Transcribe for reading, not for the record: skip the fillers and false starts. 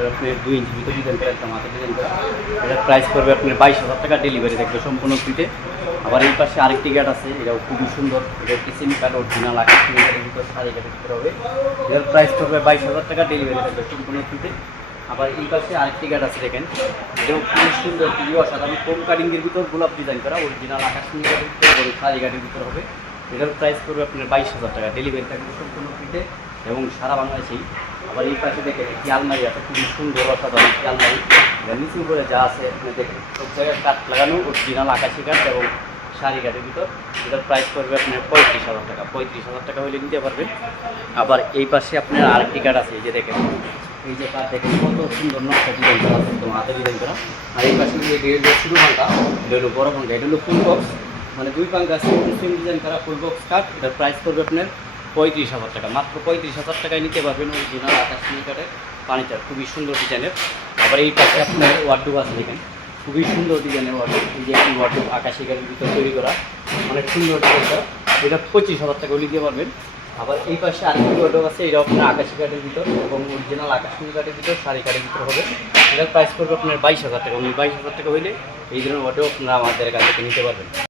এটা আপনি 2 ইঞ্চি ভিতরে ডিজাইন করা, একটা মাথা ডিজাইন করা। এটার প্রাইস পড়বে আপনার 22,000 টাকা, ডেলিভারি থাকবে সম্পূর্ণ ফ্রিতে। আবার এই পাশে আরেকটি গেট আছে, এটাও খুবই সুন্দর। এটা কিসিম কাঠ অরিজিনাল আকাশ কাঠের ভিতর, শাড়ি কাঠের ভিতরে হবে। এটার প্রাইস পড়বে 22,000 টাকা, ডেলিভারি থাকবে সম্পূর্ণ ফ্রিতে। আবার এই পাশে আরেকটি গেট আছে দেখেন, এটাও খুবই সুন্দর, খুবই অসাধারণ। কম কাটিংয়ের ভিতর গোলাপ ডিজাইন করা, অরিজিনাল আকাশ কাঠের ভিতরে, শাড়ি কাঠের ভিতরে হবে। এটার প্রাইস পড়বে আপনার 22,000 টাকা, ডেলিভারি থাকবে সম্পূর্ণ ফ্রিতে এবং সারা বাংলাদেশেই। আবার এই পাশে দেখেন একটি আলমারি আছে, খুবই সুন্দর অসাধারণ একটি আলমারি। নিচে উপরে যা আছে আপনি দেখেন, সব জায়গায় কাঠ লাগানো, অরিজিনাল আকাশি কাঠ এবং শাড়ি কাঠের ভিতর। এটার প্রাইস পড়বে আপনার 35,000 টাকা, 35,000 টাকা হলে নিতে পারবেন। আবার এই পাশে আপনার আরেকটি কাঠ আছে, এই যে দেখেন, এই যে কাঠ দেখেন কত সুন্দর নকশা ডিজাইন করা আছে, একদম হাতে ডিজাইন করা। আর এই পাশে যে শুরু পাঙ্খা, এটা হলো বড় পাঙ্খা, এটা হলো ফুল বক্স, মানে 2 পাঙ্খা আছে, সেম ডিজাইন করা ফুল বক্স কাঠ। এটার প্রাইস পড়বে আপনার 35,000 টাকা, মাত্র 35,000 টাকায় নিতে পারবেন অরিজিনাল আকাশ কাঠের ফার্নিচার, খুবই সুন্দর ডিজাইনের। আবার এই পাশে আপনার ওয়ার্ডরোব আছে দেখেন, খুবই সুন্দর ডিজাইনের ওয়ার্ডরোব। এই যে একটি ওয়ার্ডরোব আকাশি কাঠের ভিতর তৈরি করা, অনেক সুন্দর ডিজাইনটা। এটা 25,000 টাকা নিতে পারবেন। আবার এই পাশে আরেকটি ওয়ার্ডরোব আছে, এটা আপনার আকাশি কাঠের ভিতর এবং অরিজিনাল আকাশ কাঠের ভিতর, শাড়ি কাঠের ভিতর হবে। এটার প্রাইস পড়বে আপনার 22,000 টাকা। 22,000 টাকা হইলে এই ধরনের ওয়ার্ডরোব আপনারা আমাদের কাছ থেকে নিতে পারবেন।